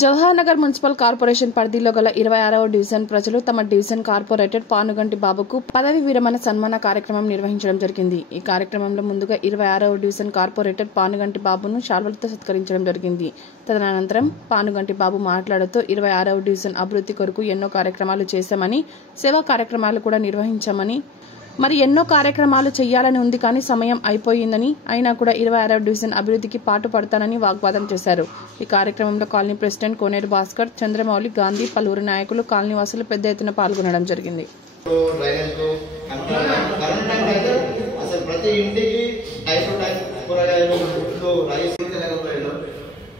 Jawahar Nagar municipal corporation పరిధిలో గల 26వ division ప్రజలు తమ డివిజన్ కార్పొరేటర్ పానుగంటి బాబుకు పదవి విరమణ సన్మాన కార్యక్రమం నిర్వహించడం జరిగింది। ఈ కార్యక్రమంలో ముందుగా 26వ డివిజన్ కార్పొరేటర్ పానుగంటి బాబును శాల్వలతో సత్కరించడం జరిగింది। తదనంతరం పానుగంటి బాబు మాట్లాడుతూ 26వ డివిజన్ అభివృద్ధి కొరకు ఎన్నో కార్యక్రమాలు చేశామని, సేవా కార్యక్రమాలు కూడా నిర్వహించామని, మరి ఎన్నో కార్యక్రమాలు చేయాలని ఉంది కానీ సమయం అయిపోయిందని, అయినా కూడా 26వ డివిజన్ అభివృద్ధికి పాటుపడతానని వాగ్వాదం చేశారు। ఈ కార్యక్రమంలో కాలనీ ప్రెసిడెంట్ కోనేరు భాస్కర్, చంద్రమౌళి, గాంధీ, పలువురు నాయకులు, కాలనీ వాసులు పెద్ద ఎత్తున పాల్గొనడం జరిగింది।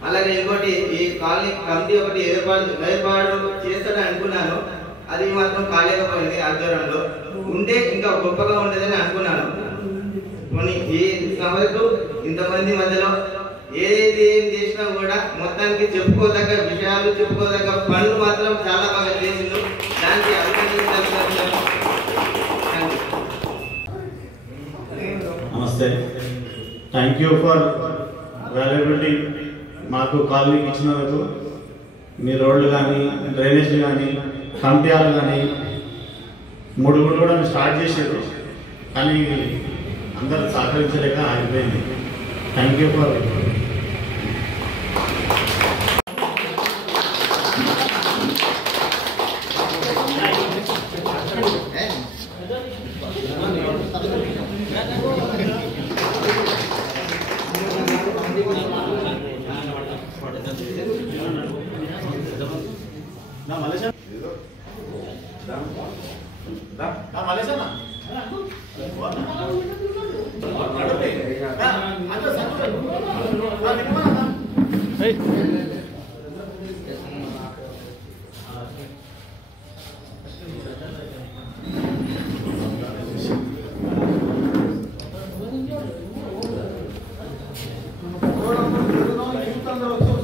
అలాగే ఇంకోటి ఈ కాలనీ కమిటీ ఒకటి ఏర్పాటు చేస్తాడని అనుకున్నాను, అది మాత్రం కాలేకపోయింది। ఆధ్వర్యంలో ఉంటే ఇంకా గొప్పగా ఉండేదని అనుకున్నాను। ఈ సభకు ఇంతమంది మధ్యలో ఏది ఏం చేసినా కూడా మొత్తానికి చెప్పుకోదగ్గ విషయాలు, చెప్పుకోదగ్గ పనులు మాత్రం చాలా బాగా చేసిండు। దానికి అభినందించాల్సిన నమస్తే, థ్యాంక్ యూ ఫర్ వాల్యుబిలిటీ మాకు కాలనీకి ఇచ్చినందుకు। మీ రోడ్లు కానీ, డ్రైనేజ్లు కానీ, కమిటీలు కానీ 3 గుళ్ళు కూడా స్టార్ట్ చేశారు, కానీ అందరూ సహకరించలేక ఆగిపోయింది। Thank you for Hey.